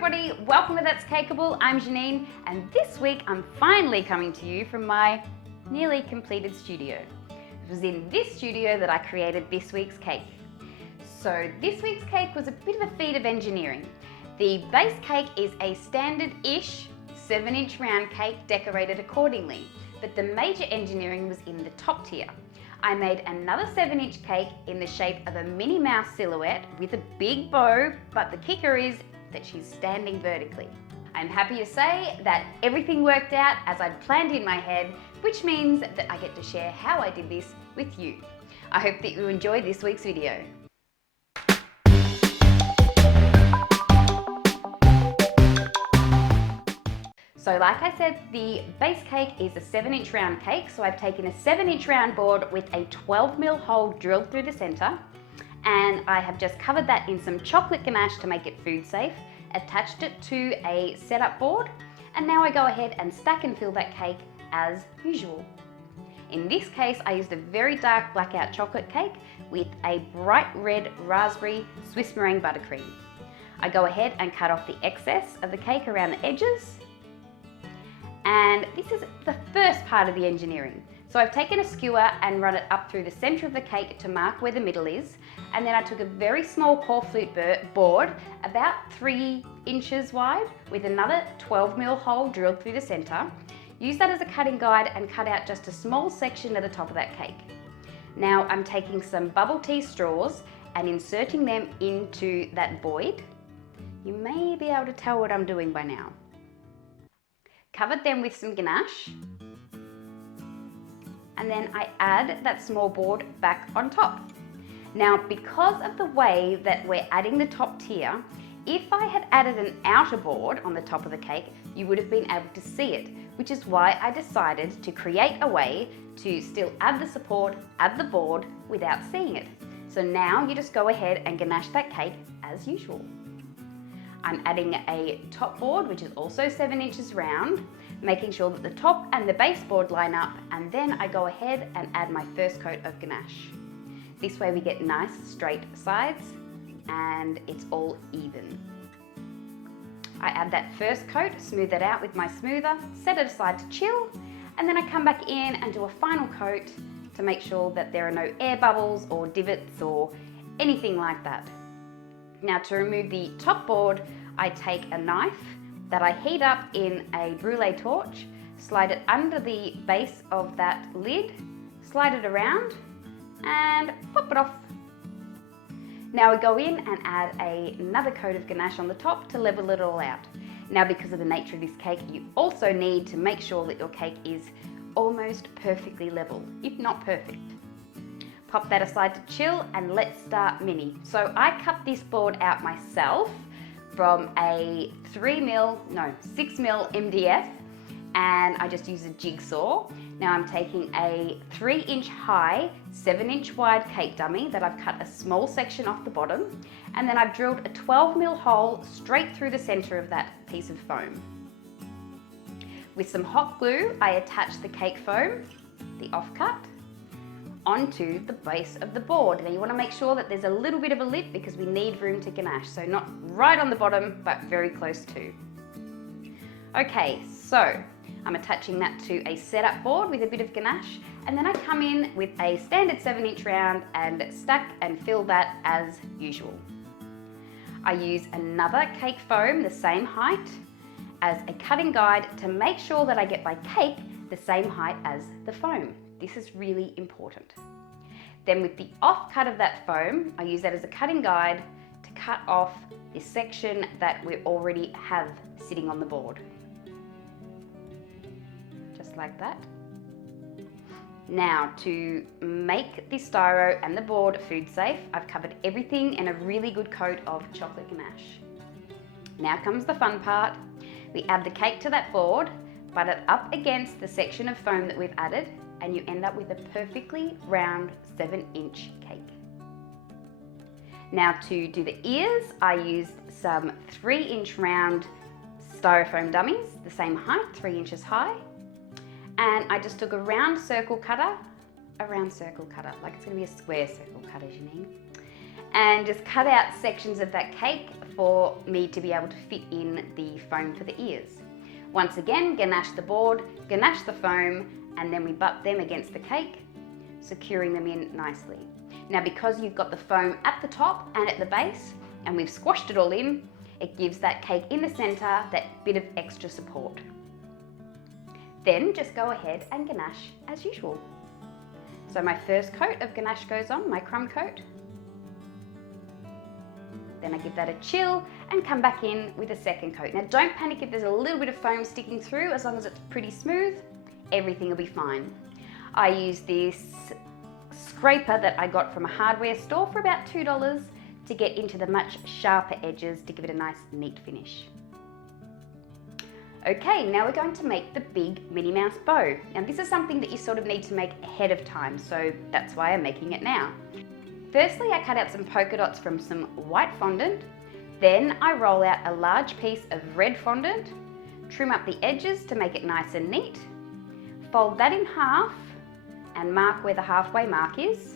everybody, welcome to That's Cakeable. I'm Janine, and this week I'm finally coming to you from my nearly completed studio. It was in this studio that I created this week's cake. So this week's cake was a bit of a feat of engineering. The base cake is a standard-ish 7-inch round cake decorated accordingly, but the major engineering was in the top tier. I made another 7-inch cake in the shape of a Minnie Mouse silhouette with a big bow, but the kicker is that she's standing vertically. I'm happy to say that everything worked out as I'd planned in my head, which means that I get to share how I did this with you. I hope that you enjoy this week's video. So like I said, the base cake is a 7-inch round cake. So I've taken a 7-inch round board with a 12mm hole drilled through the center, and I have just covered that in some chocolate ganache to make it food safe, attached it to a setup board, and now I go ahead and stack and fill that cake as usual. In this case, I used a very dark blackout chocolate cake with a bright red raspberry Swiss meringue buttercream. I go ahead and cut off the excess of the cake around the edges. And this is the first part of the engineering. So I've taken a skewer and run it up through the center of the cake to mark where the middle is. And then I took a very small cork-flute board, about 3 inches wide, with another 12mm hole drilled through the center. Use that as a cutting guide and cut out just a small section at the top of that cake. Now I'm taking some bubble tea straws and inserting them into that void. You may be able to tell what I'm doing by now. Covered them with some ganache, and then I add that small board back on top. Now, because of the way that we're adding the top tier, if I had added an outer board on the top of the cake, you would have been able to see it, which is why I decided to create a way to still add the support, add the board without seeing it. So now you just go ahead and ganache that cake as usual. I'm adding a top board, which is also 7 inches round, making sure that the top and the base board line up, and then I go ahead and add my first coat of ganache. This way we get nice straight sides and it's all even. I add that first coat, smooth it out with my smoother, set it aside to chill, and then I come back in and do a final coat to make sure that there are no air bubbles or divots or anything like that. Now, to remove the top board, I take a knife that I heat up in a brûlée torch, slide it under the base of that lid, slide it around, and pop it off. Now we go in and add another coat of ganache on the top to level it all out. Now, because of the nature of this cake, you also need to make sure that your cake is almost perfectly level, if not perfect. Pop that aside to chill, and let's start Minnie. So I cut this board out myself from a 6mm MDF, and I just use a jigsaw. Now I'm taking a 3-inch high, 7-inch wide cake dummy that I've cut a small section off the bottom, and then I've drilled a 12mm hole straight through the center of that piece of foam. With some hot glue, I attach the cake foam, the offcut, onto the base of the board. Now you want to make sure that there's a little bit of a lip because we need room to ganache, so not right on the bottom, but very close to. Okay, so I'm attaching that to a setup board with a bit of ganache, and then I come in with a standard 7-inch round and stack and fill that as usual. I use another cake foam the same height as a cutting guide to make sure that I get my cake the same height as the foam. This is really important. Then with the off-cut of that foam, I use that as a cutting guide to cut off this section that we already have sitting on the board. Just like that. Now, to make the styro and the board food safe, I've covered everything in a really good coat of chocolate ganache. Now comes the fun part. We add the cake to that board, butt it up against the section of foam that we've added, and you end up with a perfectly round 7-inch cake. Now, to do the ears, I used some 3-inch round styrofoam dummies, the same height, 3 inches high, and I just took a round circle cutter, like it's going to be a square circle cutter, Janine, and just cut out sections of that cake for me to be able to fit in the foam for the ears. Once again, ganache the board, ganache the foam, and then we butt them against the cake, securing them in nicely. Now, because you've got the foam at the top and at the base, and we've squashed it all in, it gives that cake in the center that bit of extra support. Then just go ahead and ganache as usual. So my first coat of ganache goes on, my crumb coat. Then I give that a chill and come back in with a second coat. Now don't panic if there's a little bit of foam sticking through, as long as it's pretty smooth, everything will be fine. I use this scraper that I got from a hardware store for about $2 to get into the much sharper edges to give it a nice neat finish. Okay, now we're going to make the big Minnie Mouse bow. Now this is something that you sort of need to make ahead of time, so that's why I'm making it now. Firstly, I cut out some polka dots from some white fondant. Then I roll out a large piece of red fondant, trim up the edges to make it nice and neat, fold that in half and mark where the halfway mark is.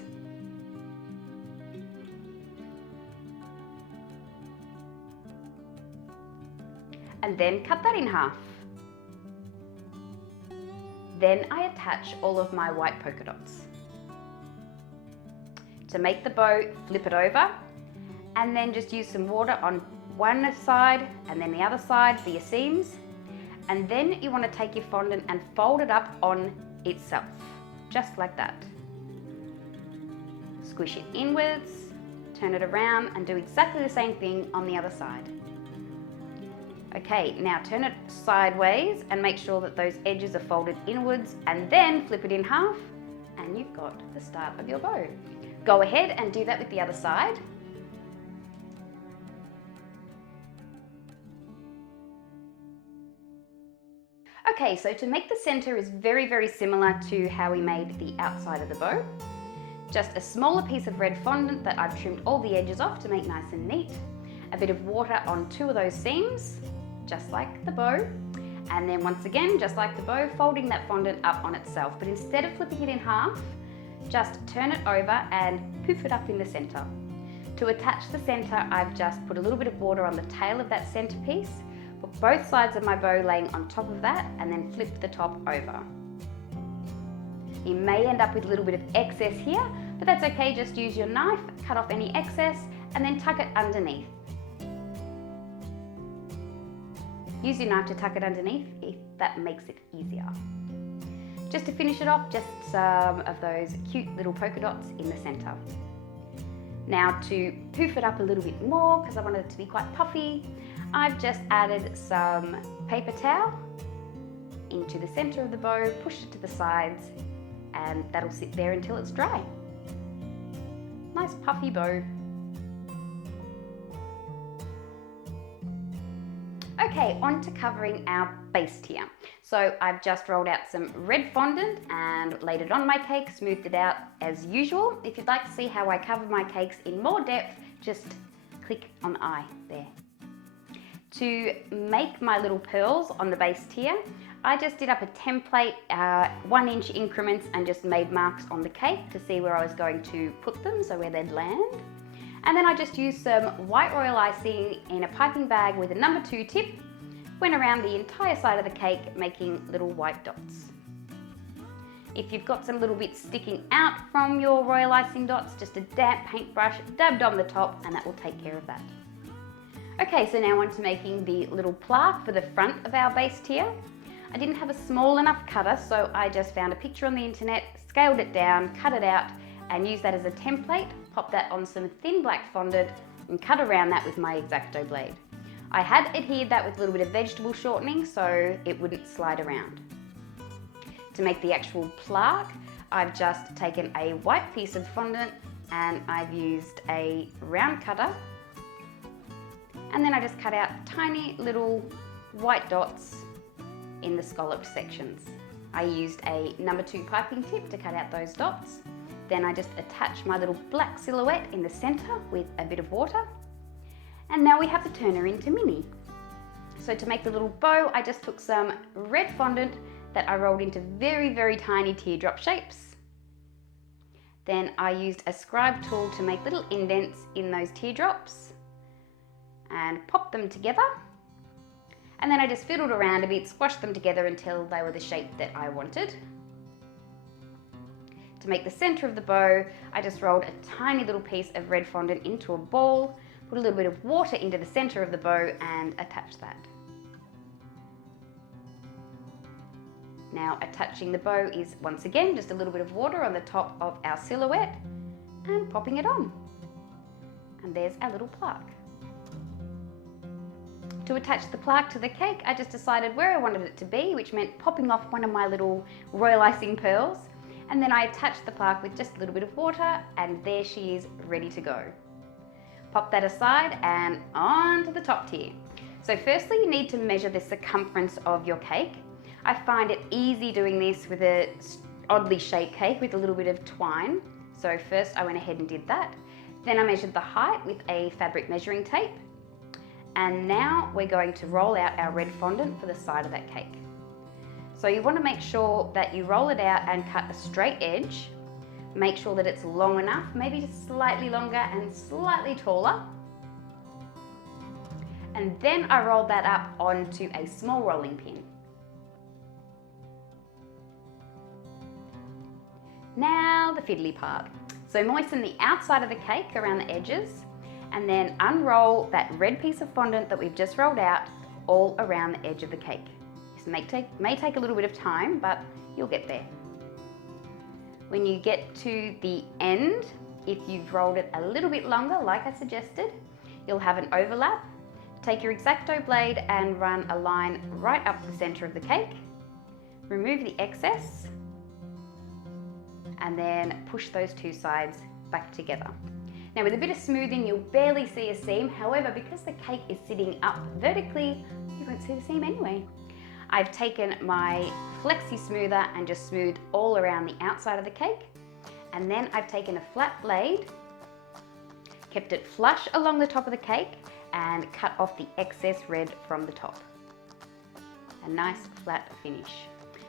And then cut that in half. Then I attach all of my white polka dots. To make the bow, flip it over and then just use some water on one side and then the other side for your seams. And then you want to take your fondant and fold it up on itself, just like that. Squish it inwards, turn it around and do exactly the same thing on the other side. Okay, now turn it sideways and make sure that those edges are folded inwards, and then flip it in half and you've got the start of your bow. Go ahead and do that with the other side. Okay, so to make the center is very, very similar to how we made the outside of the bow. Just a smaller piece of red fondant that I've trimmed all the edges off to make nice and neat. A bit of water on two of those seams, just like the bow. And then once again, just like the bow, folding that fondant up on itself. But instead of flipping it in half, just turn it over and poof it up in the center. To attach the center, I've just put a little bit of water on the tail of that centerpiece, put both sides of my bow laying on top of that, and then flip the top over. You may end up with a little bit of excess here, but that's okay, just use your knife, cut off any excess, and then tuck it underneath. Use your knife to tuck it underneath if that makes it easier. Just to finish it off, just some of those cute little polka dots in the center. Now to poof it up a little bit more, because I wanted it to be quite puffy, I've just added some paper towel into the center of the bow, pushed it to the sides, and that'll sit there until it's dry. Nice puffy bow. Okay, on to covering our base tier. So I've just rolled out some red fondant and laid it on my cake, smoothed it out as usual. If you'd like to see how I cover my cakes in more depth, just click on the eye there. To make my little pearls on the base tier, I just did up a template, 1 inch increments, and just made marks on the cake to see where I was going to put them, so where they'd land. And then I just used some white royal icing in a piping bag with a number 2 tip, went around the entire side of the cake making little white dots. If you've got some little bits sticking out from your royal icing dots, just a damp paintbrush dabbed on the top and that will take care of that. Okay, so now on to making the little plaque for the front of our base tier. I didn't have a small enough cutter, so I just found a picture on the internet, scaled it down, cut it out, and used that as a template, pop that on some thin black fondant, and cut around that with my X-Acto blade. I had adhered that with a little bit of vegetable shortening so it wouldn't slide around. To make the actual plaque, I've just taken a white piece of fondant and I've used a round cutter, and then I just cut out tiny little white dots in the scalloped sections. I used a number 2 piping tip to cut out those dots. Then I just attach my little black silhouette in the center with a bit of water. And now we have to turn her into Minnie. So to make the little bow, I just took some red fondant that I rolled into very, very tiny teardrop shapes. Then I used a scribe tool to make little indents in those teardrops and pop them together. And then I just fiddled around a bit, squashed them together until they were the shape that I wanted. To make the center of the bow, I just rolled a tiny little piece of red fondant into a ball, put a little bit of water into the center of the bow and attached that. Now attaching the bow is once again just a little bit of water on the top of our silhouette and popping it on. And there's our little plaque. To attach the plaque to the cake, I just decided where I wanted it to be, which meant popping off one of my little royal icing pearls. And then I attached the plaque with just a little bit of water, and there she is, ready to go. Pop that aside and on to the top tier. So firstly, you need to measure the circumference of your cake. I find it easy doing this with a oddly shaped cake with a little bit of twine. So first I went ahead and did that. Then I measured the height with a fabric measuring tape. And now we're going to roll out our red fondant for the side of that cake. So you want to make sure that you roll it out and cut a straight edge. Make sure that it's long enough, maybe just slightly longer and slightly taller. And then I rolled that up onto a small rolling pin. Now the fiddly part. So moisten the outside of the cake around the edges and then unroll that red piece of fondant that we've just rolled out all around the edge of the cake. This may take a little bit of time, but you'll get there. When you get to the end, if you've rolled it a little bit longer, like I suggested, you'll have an overlap. Take your X-Acto blade and run a line right up the center of the cake. Remove the excess and then push those two sides back together. Now with a bit of smoothing, you'll barely see a seam. However, because the cake is sitting up vertically, you won't see the seam anyway. I've taken my flexi smoother and just smoothed all around the outside of the cake. And then I've taken a flat blade, kept it flush along the top of the cake and cut off the excess red from the top. A nice flat finish.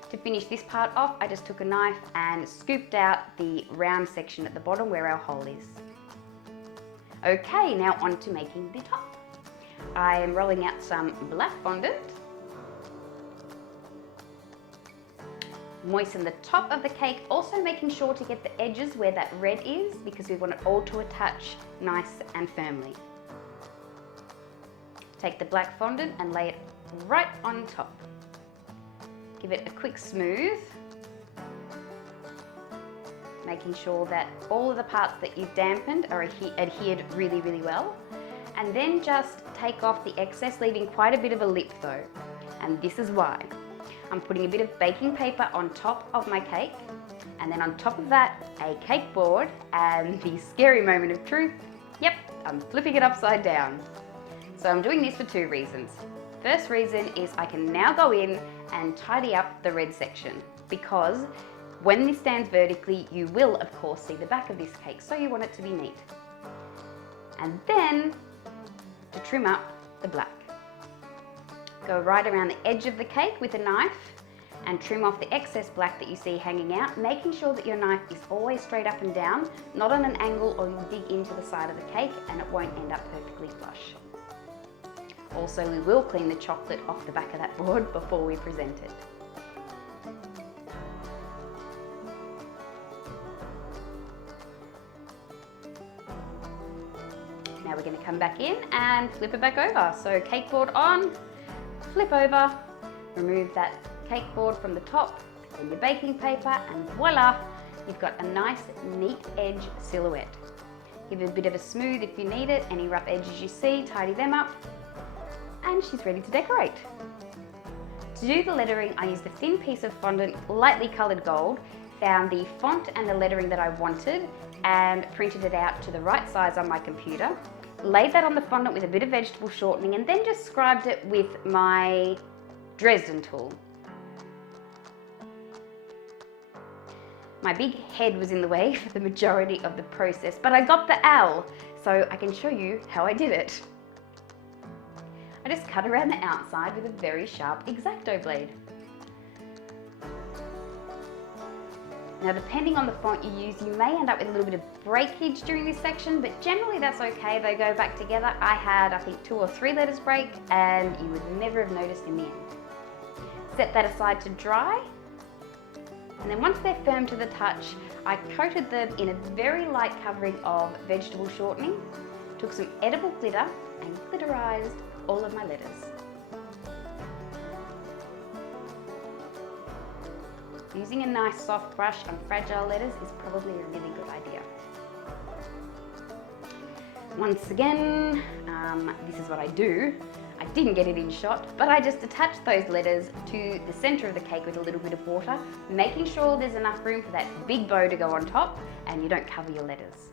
To finish this part off, I just took a knife and scooped out the round section at the bottom where our hole is. Okay, now on to making the top. I am rolling out some black fondant. Moisten the top of the cake, also making sure to get the edges where that red is because we want it all to attach nice and firmly. Take the black fondant and lay it right on top. Give it a quick smooth, making sure that all of the parts that you've dampened are adhered really, really well. And then just take off the excess, leaving quite a bit of a lip though. And this is why. I'm putting a bit of baking paper on top of my cake, and then on top of that, a cake board, and the scary moment of truth, yep, I'm flipping it upside down. So I'm doing this for two reasons. First reason is I can now go in and tidy up the red section, because when this stands vertically, you will of course see the back of this cake, so you want it to be neat. And then to trim up the black. Go right around the edge of the cake with a knife and trim off the excess black that you see hanging out, making sure that your knife is always straight up and down, not on an angle or you'll dig into the side of the cake and it won't end up perfectly flush. Also, we will clean the chocolate off the back of that board before we present it. Now we're going to come back in and flip it back over. So cake board on, flip over, remove that cake board from the top, then your baking paper, and voila, you've got a nice neat edge silhouette. Give it a bit of a smooth if you need it, any rough edges you see, tidy them up, and she's ready to decorate. To do the lettering, I used a thin piece of fondant, lightly coloured gold, found the font and the lettering that I wanted, and printed it out to the right size on my computer. Laid that on the fondant with a bit of vegetable shortening and then just scribed it with my Dresden tool. My big head was in the way for the majority of the process, but I got the owl, so I can show you how I did it. I just cut around the outside with a very sharp X-Acto blade. Now, depending on the font you use, you may end up with a little bit of breakage during this section, but generally that's okay. They go back together. I had, I think, 2 or 3 letters break, and you would never have noticed in the end. Set that aside to dry. And then once they're firm to the touch, I coated them in a very light covering of vegetable shortening, took some edible glitter and glitterized all of my letters. Using a nice soft brush on fragile letters is probably a really good idea. Once again, this is what I do. I didn't get it in shot, but I just attached those letters to the center of the cake with a little bit of water, making sure there's enough room for that big bow to go on top and you don't cover your letters,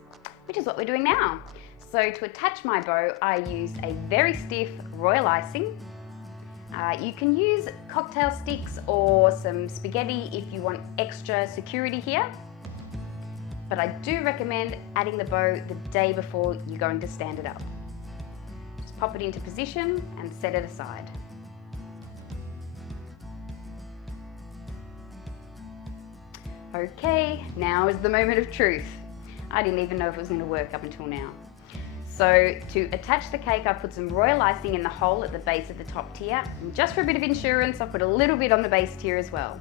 which is what we're doing now. So to attach my bow, I used a very stiff royal icing. You can use cocktail sticks or some spaghetti if you want extra security here. But I do recommend adding the bow the day before you're going to stand it up. Just pop it into position and set it aside. Okay, now is the moment of truth. I didn't even know if it was going to work up until now. So to attach the cake, I put some royal icing in the hole at the base of the top tier. And just for a bit of insurance, I put a little bit on the base tier as well.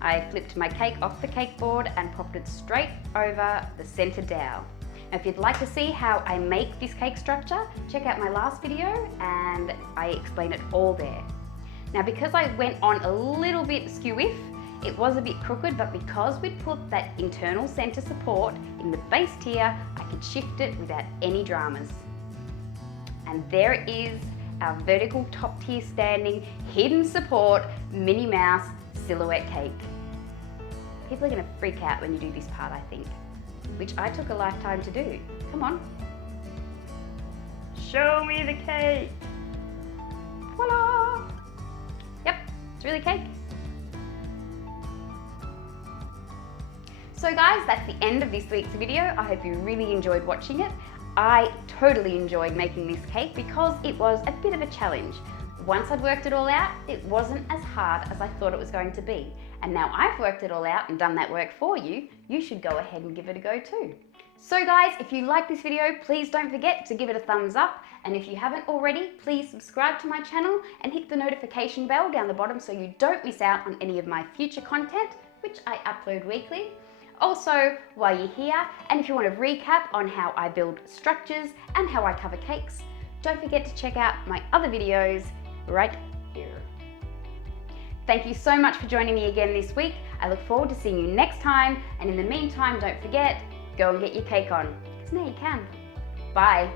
I flipped my cake off the cake board and popped it straight over the center dowel. Now, if you'd like to see how I make this cake structure, check out my last video and I explain it all there. Now, because I went on a little bit skew-whiff, it was a bit crooked, but because we'd put that internal center support in the base tier, I could shift it without any dramas. And there it is, our vertical top tier standing, hidden support, Minnie Mouse silhouette cake. People are gonna freak out when you do this part, I think, which I took a lifetime to do. Come on. Show me the cake. Voila! Yep, it's really cake. So guys, that's the end of this week's video. I hope you really enjoyed watching it. I totally enjoyed making this cake because it was a bit of a challenge. Once I'd worked it all out, it wasn't as hard as I thought it was going to be. And now I've worked it all out and done that work for you, you should go ahead and give it a go too. So guys, if you like this video, please don't forget to give it a thumbs up. And if you haven't already, please subscribe to my channel and hit the notification bell down the bottom so you don't miss out on any of my future content, which I upload weekly. Also, while you're here, and if you want a recap on how I build structures and how I cover cakes, don't forget to check out my other videos right here. Thank you so much for joining me again this week. I look forward to seeing you next time, and in the meantime, don't forget, go and get your cake on, because now you can. Bye.